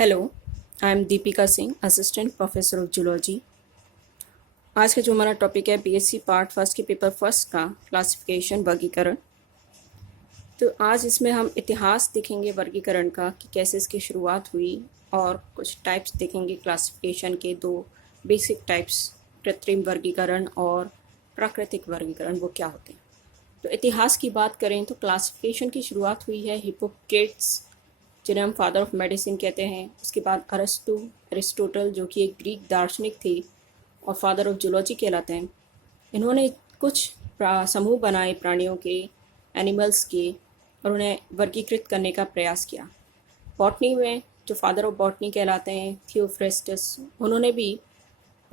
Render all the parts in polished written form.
Hello, I am Deepika Singh, assistant professor of zoology. आज का जो हमारा टॉपिक है बीएससी पार्ट फर्स्ट के पेपर फर्स्ट का क्लासिफिकेशन वर्गीकरण। तो आज इसमें हम इतिहास देखेंगे वर्गीकरण का कि कैसे इसकी शुरुआत हुई और कुछ टाइप्स देखेंगे क्लासिफिकेशन के। दो बेसिक टाइप्स, कृत्रिम वर्गीकरण और प्राकृतिक वर्गीकरण, वो क्या होते हैं। तो इतिहास की बात करें तो क्लासिफिकेशन की शुरुआत हुई है हिप्पोक्रेट्स, जिन्हें हम फादर ऑफ मेडिसिन कहते हैं। उसके बाद अरिस्टोटल, जो कि एक ग्रीक दार्शनिक थे और फादर ऑफ जूलॉजी कहलाते हैं। इन्होंने कुछ समूह बनाए प्राणियों के, एनिमल्स के, और उन्हें वर्गीकृत करने का प्रयास किया। बॉटनी में जो फादर ऑफ बॉटनी कहलाते हैं थियोफ्रेस्टस, उन्होंने भी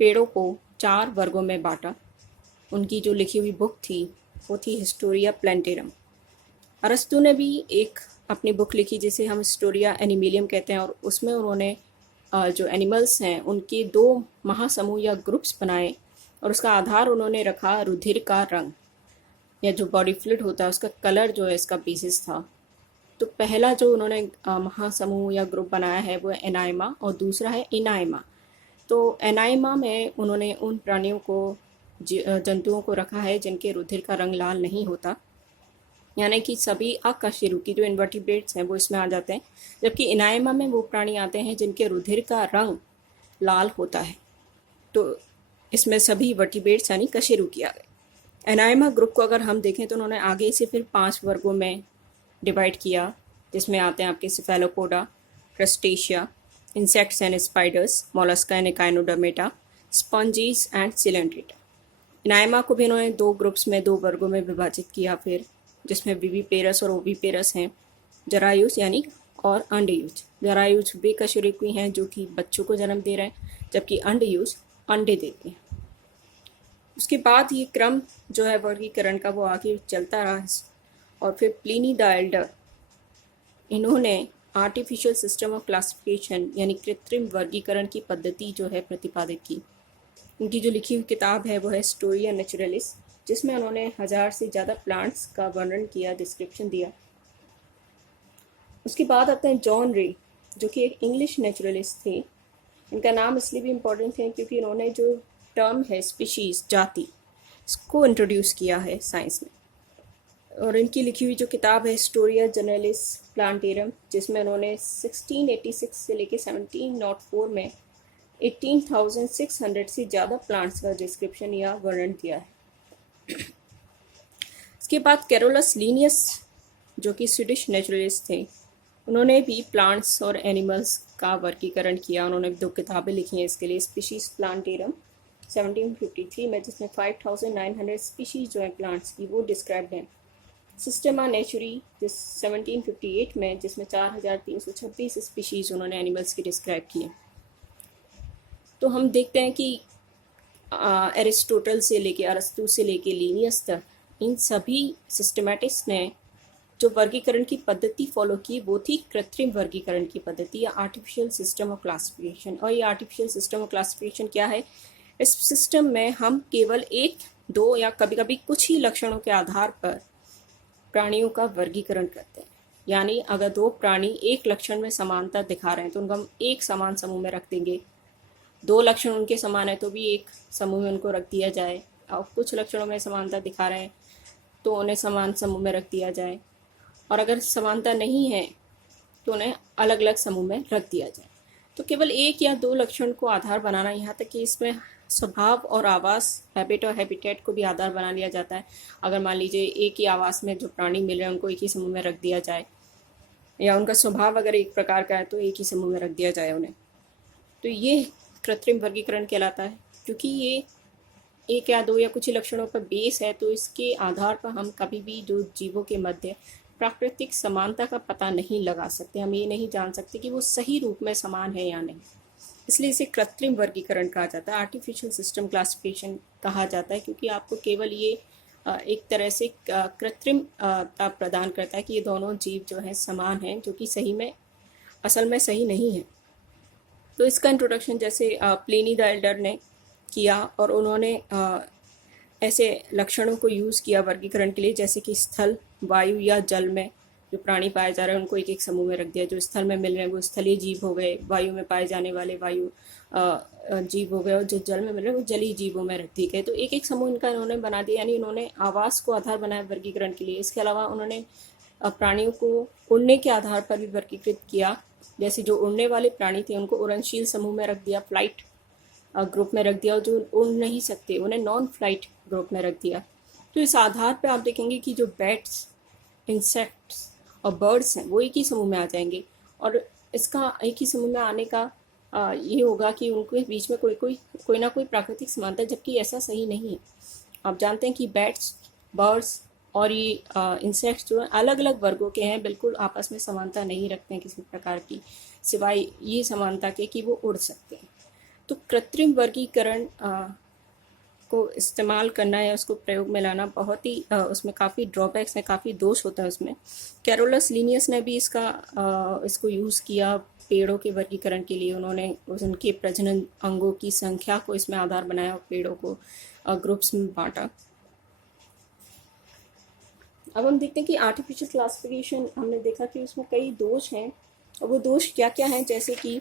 पेड़ों को 4 वर्गों में बांटा। उनकी जो लिखी हुई बुक थी वो थी हिस्टोरिया प्लेंटेरम। अरस्तु ने भी एक अपनी बुक लिखी जिसे हम हिस्टोरिया एनिमिलियम कहते हैं, और उसमें उन्होंने जो एनिमल्स हैं उनके 2 महासमूह या ग्रुप्स बनाए, और उसका आधार उन्होंने रखा रुधिर का रंग, या जो बॉडी फ्लूइड होता है उसका कलर जो है इसका बेसिस था। तो पहला जो उन्होंने महासमूह या ग्रुप बनाया है वो है एनाइमा, और दूसरा है इनाइमा। तो एनाइमा में उन्होंने उन प्राणियों को, जंतुओं को रखा है जिनके रुधिर का रंग लाल नहीं होता, यानी कि सभी अकशेरुकी जो इन्वर्टिब्रेट्स हैं वो इसमें आ जाते हैं। जबकि इनाइमा में वो प्राणी आते हैं जिनके रुधिर का रंग लाल होता है। तो इसमें सभी वर्टिब्रेट्स यानी कशेरुकी आ गए। एनाइमा ग्रुप को अगर हम देखें तो उन्होंने आगे से फिर 5 वर्गों में डिवाइड किया, जिसमें आते हैं आपके cephalopoda, crustacea, insects and spiders, mollusca and echinodermata, sponges and coelenterata. इनाइमा को भी इन्होंने 2 ग्रुप्स में, 2 वर्गों में विभाजित किया फिर, जिसमें विविपेरस और ओविपेरस हैं, जरायुज यानी और अंडयुज। जरायुज वे कशेरुकी हैं जो कि बच्चों को जन्म दे रहे हैं, जबकि अंडयुज अंडे देते हैं। उसके बाद ये क्रम जो है वर्गीकरण का वो आगे चलता रहा, और फिर प्लिनी द एल्डर, इन्होंने आर्टिफिशियल सिस्टम ऑफ क्लासिफिकेशन यानी कृत्रिम वर्गीकरण की पद्धति जो है प्रतिपादित की। उनकी जो लिखी हुई किताब है वो है हिस्टोरिया नेचुरलिस, जिसमें उन्होंने 1000 से ज़्यादा प्लांट्स का वर्णन किया, डिस्क्रिप्शन दिया। उसके बाद आते हैं जॉन रे, जो कि एक इंग्लिश नेचुरलिस्ट थे। इनका नाम इसलिए भी इम्पोर्टेंट है क्योंकि इन्होंने जो टर्म है स्पीशीज़, जाति, इसको इंट्रोड्यूस किया है साइंस में। और इनकी लिखी हुई जो किताब है हिस्टोरिया जनरलिस प्लांटेरम, जिसमें उन्होंने 1686 से लेकर 1704 में 18,600 से ज़्यादा प्लांट्स का डिस्क्रिप्शन या वर्णन किया है। इसके बाद कैरोलस लीनियस, जो कि स्वीडिश नेचुरलिस्ट थे, उन्होंने भी प्लांट्स और एनिमल्स का वर्गीकरण किया। उन्होंने 2 किताबें लिखी हैं इसके लिए, स्पीशीज प्लांटेरम 1753 में, जिसमें 5,900 स्पीशीज जो है प्लांट्स की वो डिस्क्राइब्ड हैं। सिस्टमा नेचुरी 1758 में, जिसमें 4,326 स्पीशीज उन्होंने एनिमल्स की डिस्क्राइब किए। तो हम देखते हैं कि एरिस्टोटल से लेके, अरस्तु से लेके लीनियस तक, इन सभी सिस्टमैटिक्स ने जो वर्गीकरण की पद्धति फॉलो की वो थी कृत्रिम वर्गीकरण की पद्धति या आर्टिफिशियल सिस्टम ऑफ क्लासिफिकेशन। और ये आर्टिफिशियल सिस्टम ऑफ क्लासिफिकेशन क्या है? इस सिस्टम में हम केवल 1, 2 या कभी कभी कुछ ही लक्षणों के आधार पर प्राणियों का वर्गीकरण करते हैं। यानी अगर 2 प्राणी एक लक्षण में समानता दिखा रहे हैं तो उनको हम एक समान समूह में रख देंगे। 2 लक्षण उनके समान है तो भी एक समूह में उनको रख दिया जाए, और कुछ लक्षणों में समानता दिखा रहे हैं तो उन्हें समान समूह में रख दिया जाए, और अगर समानता नहीं है तो उन्हें अलग अलग समूह में रख दिया जाए। तो केवल 1 या 2 लक्षण को आधार बनाना, यहाँ तक कि इसमें स्वभाव और आवास, हैबिट और हैबिटेट को भी आधार बना लिया जाता है। अगर मान लीजिए एक ही आवास में जो प्राणी मिल रहे हैं उनको एक ही समूह में रख दिया जाए, या उनका स्वभाव अगर एक प्रकार का है तो एक ही समूह में रख दिया जाए उन्हें, तो ये कृत्रिम वर्गीकरण कहलाता है। क्योंकि ये 1 या 2 या कुछ ही लक्षणों पर बेस है, तो इसके आधार पर हम कभी भी जो जीवों के मध्य प्राकृतिक समानता का पता नहीं लगा सकते। हम ये नहीं जान सकते कि वो सही रूप में समान है या नहीं। इसलिए इसे कृत्रिम वर्गीकरण कहा जाता है, आर्टिफिशियल सिस्टम क्लासिफिकेशन कहा जाता है, क्योंकि आपको केवल ये एक तरह से कृत्रिमता प्रदान करता है कि ये दोनों जीव जो हैं समान हैं, जो कि सही में, असल में सही नहीं है। तो इसका इंट्रोडक्शन जैसे प्लिनी द एल्डर ने किया, और उन्होंने ऐसे लक्षणों को यूज़ किया वर्गीकरण के लिए, जैसे कि स्थल, वायु या जल में जो प्राणी पाए जा रहे हैं उनको एक एक समूह में रख दिया। जो स्थल में मिल रहे हैं वो स्थलीय जीव हो गए, वायु में पाए जाने वाले वायु जीव हो गए, और जो जल में मिल रहे हैं वो जलीय जीवों में रख दिए गए। तो एक एक समूह इनका इन्होंने बना दिया, यानी इन्होंने आवास को आधार बनाया वर्गीकरण के लिए। इसके अलावा उन्होंने प्राणियों को उड़ने के आधार पर भी वर्गीकृत किया। जैसे जो उड़ने वाले प्राणी थे उनको उड़नशील समूह में रख दिया, फ्लाइट ग्रुप में रख दिया, और जो उड़ नहीं सकते उन्हें नॉन फ्लाइट ग्रुप में रख दिया। तो इस आधार पर आप देखेंगे कि जो बैट्स, इंसेक्ट्स और बर्ड्स हैं वो एक ही समूह में आ जाएंगे। और इसका एक ही समूह में आने का ये होगा कि उनके बीच में कोई ना कोई प्राकृतिक समानता है, जबकि ऐसा सही नहीं है। आप जानते हैं कि बैट्स, बर्ड्स और ये इंसेक्ट्स जो हैं अलग अलग वर्गों के हैं, बिल्कुल आपस में समानता नहीं रखते हैं किसी प्रकार की, सिवाय ये समानता के कि वो उड़ सकते हैं। तो कृत्रिम वर्गीकरण को इस्तेमाल करना या उसको प्रयोग में लाना बहुत ही उसमें काफ़ी ड्रॉबैक्स हैं, काफ़ी दोष होता है उसमें। कैरोलस लिनियस ने भी इसको यूज़ किया पेड़ों के वर्गीकरण के लिए। उन्होंने उनके प्रजनन अंगों की संख्या को इसमें आधार बनाया और पेड़ों को ग्रुप्स में बांटा। अब हम देखते हैं कि आर्टिफिशियल क्लासिफिकेशन, हमने देखा कि उसमें कई दोष हैं, और वो दोष क्या क्या हैं। जैसे कि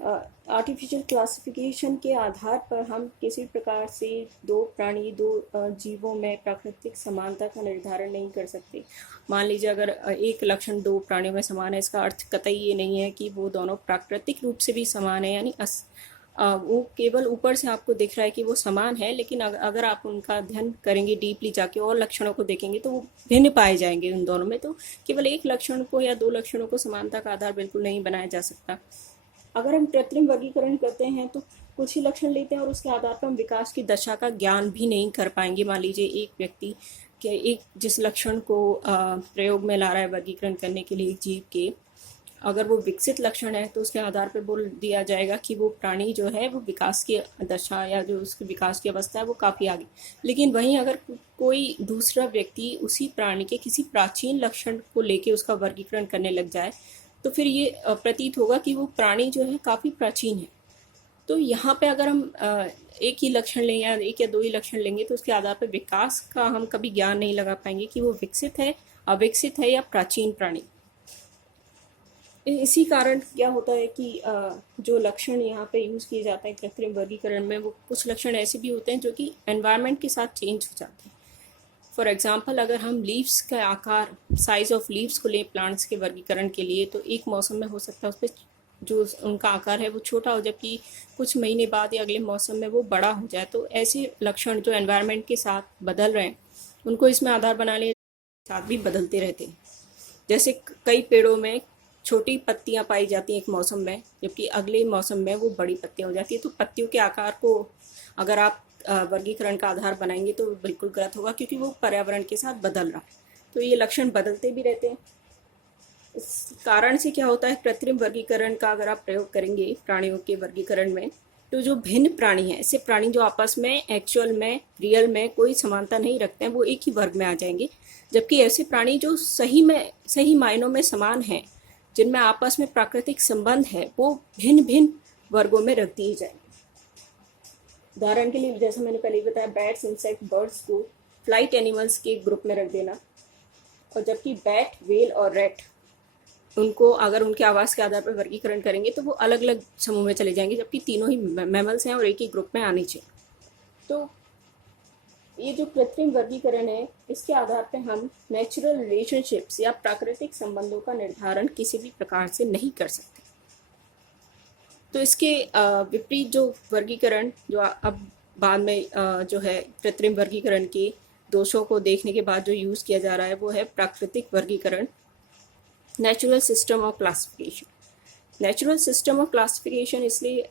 आर्टिफिशियल क्लासिफिकेशन के आधार पर हम किसी प्रकार से दो जीवों में प्राकृतिक समानता का निर्धारण नहीं कर सकते। मान लीजिए अगर एक लक्षण दो प्राणियों में समान है, इसका अर्थ कतई ये नहीं है कि वो दोनों प्राकृतिक रूप से भी समान है, यानी वो केवल ऊपर से आपको दिख रहा है कि वो समान है, लेकिन अगर आप उनका अध्ययन करेंगे डीपली जाके और लक्षणों को देखेंगे तो वो भिन्न पाए जाएंगे उन दोनों में। तो केवल एक लक्षण को या दो लक्षणों को समानता का आधार बिल्कुल नहीं बनाया जा सकता। अगर हम कृत्रिम वर्गीकरण करते हैं तो कुछ ही लक्षण लेते हैं और उसके आधार पर हम विकास की दशा का ज्ञान भी नहीं कर पाएंगे। मान लीजिए एक व्यक्ति के जिस लक्षण को प्रयोग में ला रहा है वर्गीकरण करने के लिए एक जीव के, अगर वो विकसित लक्षण है तो उसके आधार पर बोल दिया जाएगा कि वो प्राणी जो है वो विकास की दशा या जो उसकी विकास की अवस्था है वो काफ़ी आगे। लेकिन वहीं अगर कोई दूसरा व्यक्ति उसी प्राणी के किसी प्राचीन लक्षण को लेके उसका वर्गीकरण करने लग जाए तो फिर ये प्रतीत होगा कि वो प्राणी जो है काफ़ी प्राचीन है। तो यहाँ पे अगर हम एक ही लक्षण लें या एक या दो ही लक्षण लेंगे तो उसके आधार पर विकास का हम कभी ज्ञान नहीं लगा पाएंगे कि वो विकसित है, अविकसित है या प्राचीन प्राणी। इसी कारण क्या होता है कि जो लक्षण यहाँ पे यूज़ किए जाते हैं कृत्रिम वर्गीकरण में, वो कुछ लक्षण ऐसे भी होते हैं जो कि एनवायरनमेंट के साथ चेंज हो जाते हैं। फॉर एग्जांपल अगर हम लीव्स का आकार, साइज ऑफ लीव्स को लें प्लांट्स के वर्गीकरण के लिए, तो एक मौसम में हो सकता है उस पर जो उनका आकार है वो छोटा हो, जबकि कुछ महीने बाद या अगले मौसम में वो बड़ा हो जाए। तो ऐसे लक्षण जो एनवायरनमेंट के साथ बदल रहे हैं उनको इसमें आधार बना ले साथ भी बदलते रहते हैं। जैसे कई पेड़ों में छोटी पत्तियां पाई जाती हैं एक मौसम में, जबकि अगले मौसम में वो बड़ी पत्तियां हो जाती है। तो पत्तियों के आकार को अगर आप वर्गीकरण का आधार बनाएंगे तो बिल्कुल गलत होगा, क्योंकि वो पर्यावरण के साथ बदल रहा है। तो ये लक्षण बदलते भी रहते हैं। इस कारण से क्या होता है, कृत्रिम वर्गीकरण का अगर आप प्रयोग करेंगे प्राणियों के वर्गीकरण में, तो जो भिन्न प्राणी हैं, ऐसे प्राणी जो आपस में एक्चुअल में रियल में कोई समानता नहीं रखते हैं, वो एक ही वर्ग में आ जाएंगे। जबकि ऐसे प्राणी जो सही मायनों में समान हैं, जिनमें आपस में प्राकृतिक संबंध है, वो भिन्न भिन्न वर्गों में रख दिए जाएंगे। उदाहरण के लिए जैसा मैंने पहले बताया, बैट्स, इंसेक्ट, बर्ड्स को फ्लाइट एनिमल्स के ग्रुप में रख देना, और जबकि बैट, व्हेल और रैट उनको अगर उनके आवास के आधार पर वर्गीकरण करेंगे तो वो अलग अलग समूह में चले जाएंगे, जबकि तीनों ही मैमल्स हैं और एक ही ग्रुप में आने चाहिए। तो ये जो कृत्रिम वर्गीकरण है, इसके आधार पर हम नेचुरल रिलेशनशिप्स या प्राकृतिक संबंधों का निर्धारण किसी भी प्रकार से नहीं कर सकते। तो इसके विपरीत जो वर्गीकरण जो अब बाद में जो है कृत्रिम वर्गीकरण के दोषों को देखने के बाद जो यूज़ किया जा रहा है वो है प्राकृतिक वर्गीकरण, natural system of classification. Natural system of classification इसलिए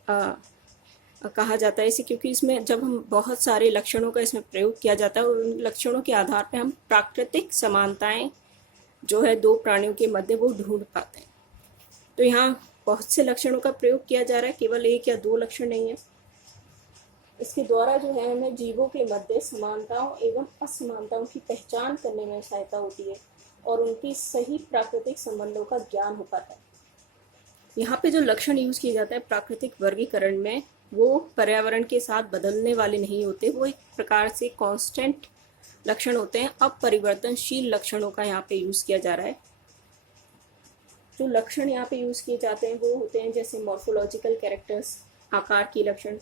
कहा जाता है इसे क्योंकि इसमें जब हम बहुत सारे लक्षणों का इसमें प्रयोग किया जाता है और उन लक्षणों के आधार पर हम प्राकृतिक समानताएं जो है दो प्राणियों के मध्य वो ढूंढ पाते हैं। तो यहाँ बहुत से लक्षणों का प्रयोग किया जा रहा है, केवल एक या दो लक्षण नहीं है। इसके द्वारा जो है हमें जीवों के मध्य समानताओं एवं असमानताओं की पहचान करने में सहायता होती है और उनकी सही प्राकृतिक संबंधों का ज्ञान हो पाता है। यहाँ पे जो लक्षण यूज़ किए जाते हैं प्राकृतिक वर्गीकरण में, वो पर्यावरण के साथ बदलने वाले नहीं होते, वो एक प्रकार से कांस्टेंट लक्षण होते हैं। अपरिवर्तनशील लक्षणों का यहाँ पे यूज़ किया जा रहा है। जो लक्षण यहाँ पे यूज़ किए जाते हैं वो होते हैं जैसे मॉर्फोलॉजिकल कैरेक्टर्स, आकार की लक्षण,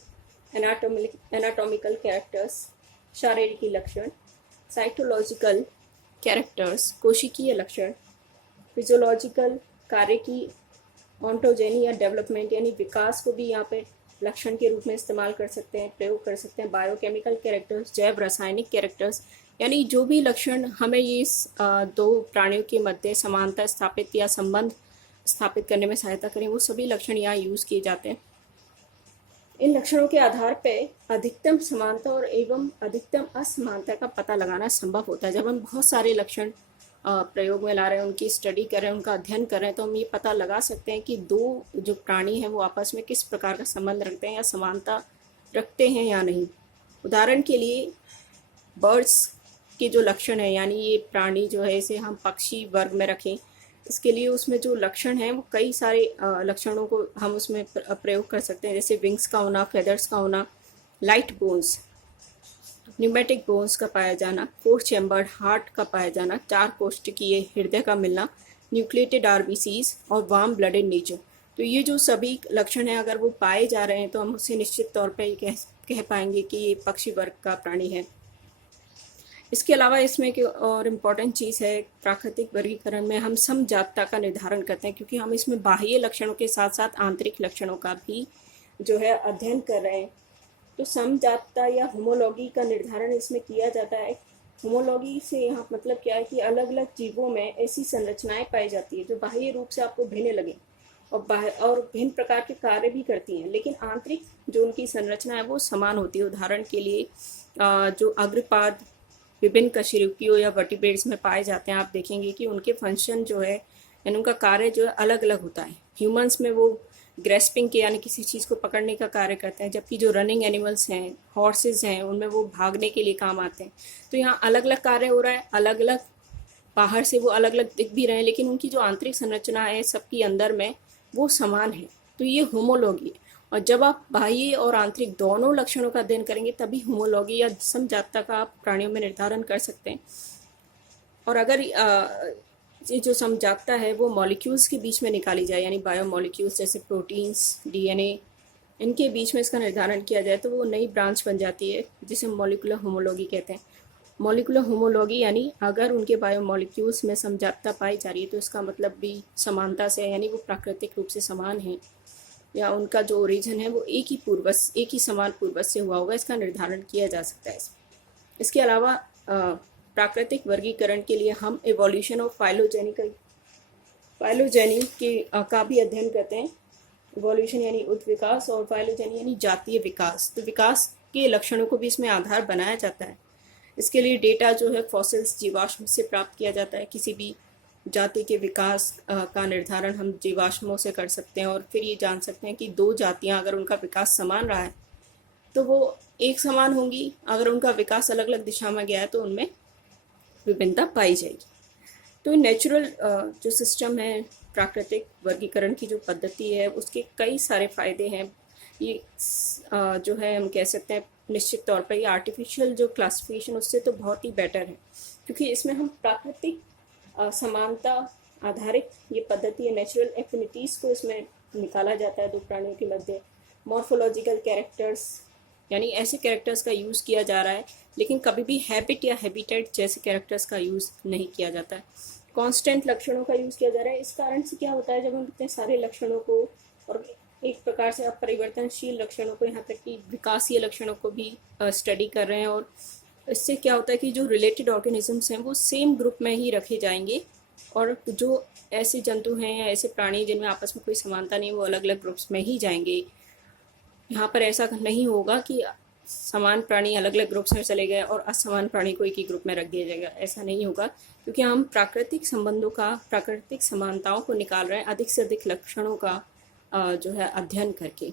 एनाटॉमिकल कैरेक्टर्स, शारीरिक लक्षण, साइटोलॉजिकल कैरेक्टर्स, कोशिकीय लक्षण, फिजियोलॉजिकल कार्य की ऑन्टोजेनी या डेवलपमेंट यानी विकास को भी यहाँ पे लक्षण के रूप में इस्तेमाल कर सकते हैं, प्रयोग कर सकते हैं। बायोकेमिकल कैरेक्टर्स, जैव रासायनिक कैरेक्टर्स, यानी जो भी लक्षण हमें ये दो प्राणियों के मध्य समानता स्थापित या संबंध स्थापित करने में सहायता करें, वो सभी लक्षण यहाँ यूज़ किए जाते हैं। इन लक्षणों के आधार पर अधिकतम समानता और एवं अधिकतम असमानता का पता लगाना संभव होता है। जब हम बहुत सारे लक्षण प्रयोग में ला रहे हैं, उनकी स्टडी कर रहे हैं, उनका अध्ययन कर रहे हैं, तो हम ये पता लगा सकते हैं कि दो जो प्राणी हैं वो आपस में किस प्रकार का संबंध रखते हैं या समानता रखते हैं या नहीं। उदाहरण के लिए बर्ड्स के जो लक्षण है, यानी ये प्राणी जो है इसे हम पक्षी वर्ग में रखें, इसके लिए उसमें जो लक्षण हैं वो कई सारे लक्षणों को हम उसमें प्रयोग कर सकते हैं, जैसे विंग्स का होना, फेदर्स का होना, लाइट बोन्स, न्यूमेटिक बोन्स का पाया जाना, 4 चैम्बर्ड हार्ट का पाया जाना, 4 कोशिकीय हृदय का मिलना, न्यूक्लिएटेड आरबीसीज और वार्म ब्लडेड नेचर। तो ये जो सभी लक्षण हैं अगर वो पाए जा रहे हैं तो हम उसे निश्चित तौर पे कह पाएंगे कि ये पक्षी वर्ग का प्राणी है। इसके अलावा इसमें एक और इम्पॉर्टेंट चीज़ है, प्राकृतिक वर्गीकरण में हम समजातता का निर्धारण करते हैं, क्योंकि हम इसमें बाह्य लक्षणों के साथ साथ आंतरिक लक्षणों का भी जो है अध्ययन कर रहे हैं। तो समजातता या होमोलॉगी का निर्धारण इसमें किया जाता है। होमोलॉगी से यहाँ मतलब क्या है कि अलग अलग जीवों में ऐसी संरचनाएं पाई जाती है जो बाह्य रूप से आपको भिन्न लगे और भिन्न प्रकार के कार्य भी करती हैं, लेकिन आंतरिक जो उनकी संरचना है वो समान होती है। उदाहरण के लिए जो अग्रपाद विभिन्न कशेरुकियों या वर्टिब्रेट्स में पाए जाते हैं, आप देखेंगे कि उनके फंक्शन जो है यानी उनका कार्य जो है अलग अलग होता है। ह्यूमंस में वो ग्रेस्पिंग के यानी किसी चीज़ को पकड़ने का कार्य करते हैं, जबकि जो रनिंग एनिमल्स हैं, हॉर्सेस हैं, उनमें वो भागने के लिए काम आते हैं। तो यहाँ अलग अलग कार्य हो रहा है, अलग अलग बाहर से वो अलग अलग दिख भी रहे हैं, लेकिन उनकी जो आंतरिक संरचना है सबकी अंदर में वो समान है। तो ये होमोलॉगी है। और जब आप बाह्य और आंतरिक दोनों लक्षणों का अध्ययन करेंगे तभी होमोलॉगी या समजातता का आप प्राणियों में निर्धारण कर सकते हैं। और अगर ये जो समजातता है वो मॉलिक्यूल्स के बीच में निकाली जाए, यानी बायोमॉलिक्यूल्स जैसे प्रोटीन्स, डीएनए, इनके बीच में इसका निर्धारण किया जाए तो वो नई ब्रांच बन जाती है जिसे मॉलिक्यूलर होमोलॉगी कहते हैं। मॉलिक्यूलर होमोलॉगी यानी अगर उनके बायोमॉलिक्यूल्स में समजातता पाई जा रही है तो इसका मतलब भी समानता से, यानी वो प्राकृतिक रूप से समान है या उनका जो ओरिजिन है वो एक ही समान पूर्वज से हुआ होगा, इसका निर्धारण किया जा सकता है। इसके अलावा प्राकृतिक वर्गीकरण के लिए हम एवोल्यूशन और फाइलोजेनी का भी अध्ययन करते हैं। एवोल्यूशन यानी उत्विकास और फाइलोजेनी यानी जातीय विकास। तो विकास के लक्षणों को भी इसमें आधार बनाया जाता है। इसके लिए डेटा जो है फॉसिल्स, जीवाश्म से प्राप्त किया जाता है। किसी भी जाति के विकास का निर्धारण हम जीवाश्मों से कर सकते हैं और फिर ये जान सकते हैं कि दो जातियाँ अगर उनका विकास समान रहा है तो वो एक समान होंगी, अगर उनका विकास अलग अलग दिशा में गया है तो उनमें विभिन्नता पाई जाएगी। तो नेचुरल जो सिस्टम है, प्राकृतिक वर्गीकरण की जो पद्धति है, उसके कई सारे फायदे हैं। ये जो है हम कह सकते हैं निश्चित तौर पर ये आर्टिफिशियल जो क्लासिफिकेशन उससे तो बहुत ही बेटर है, क्योंकि इसमें हम प्राकृतिक समानता आधारित ये पद्धति है, नेचुरल एफिनिटीज़ को इसमें निकाला जाता है दो प्राणियों के मध्य। मॉर्फोलॉजिकल कैरेक्टर्स यानी ऐसे कैरेक्टर्स का यूज़ किया जा रहा है, लेकिन कभी भी हैबिट या हैबिटेट जैसे कैरेक्टर्स का यूज़ नहीं किया जाता है। कांस्टेंट लक्षणों का यूज़ किया जा रहा है। इस कारण से क्या होता है, जब हम इतने सारे लक्षणों को और एक प्रकार से अपरिवर्तनशील लक्षणों को, यहाँ तक कि विकासीय लक्षणों को भी स्टडी कर रहे हैं, और इससे क्या होता है कि जो रिलेटेड ऑर्गेनिजम्स हैं वो सेम ग्रुप में ही रखे जाएंगे, और जो ऐसे जंतु हैं या ऐसे प्राणी जिनमें आपस में कोई समानता नहीं वो अलग अलग ग्रुप्स में ही जाएंगे। यहाँ पर ऐसा नहीं होगा कि समान प्राणी अलग अलग ग्रुप्स में चले गए और असमान प्राणी को एक ही ग्रुप में रख दिया जाएगा, ऐसा नहीं होगा, क्योंकि हम प्राकृतिक संबंधों का, प्राकृतिक समानताओं को निकाल रहे हैं अधिक से अधिक लक्षणों का जो है अध्ययन करके।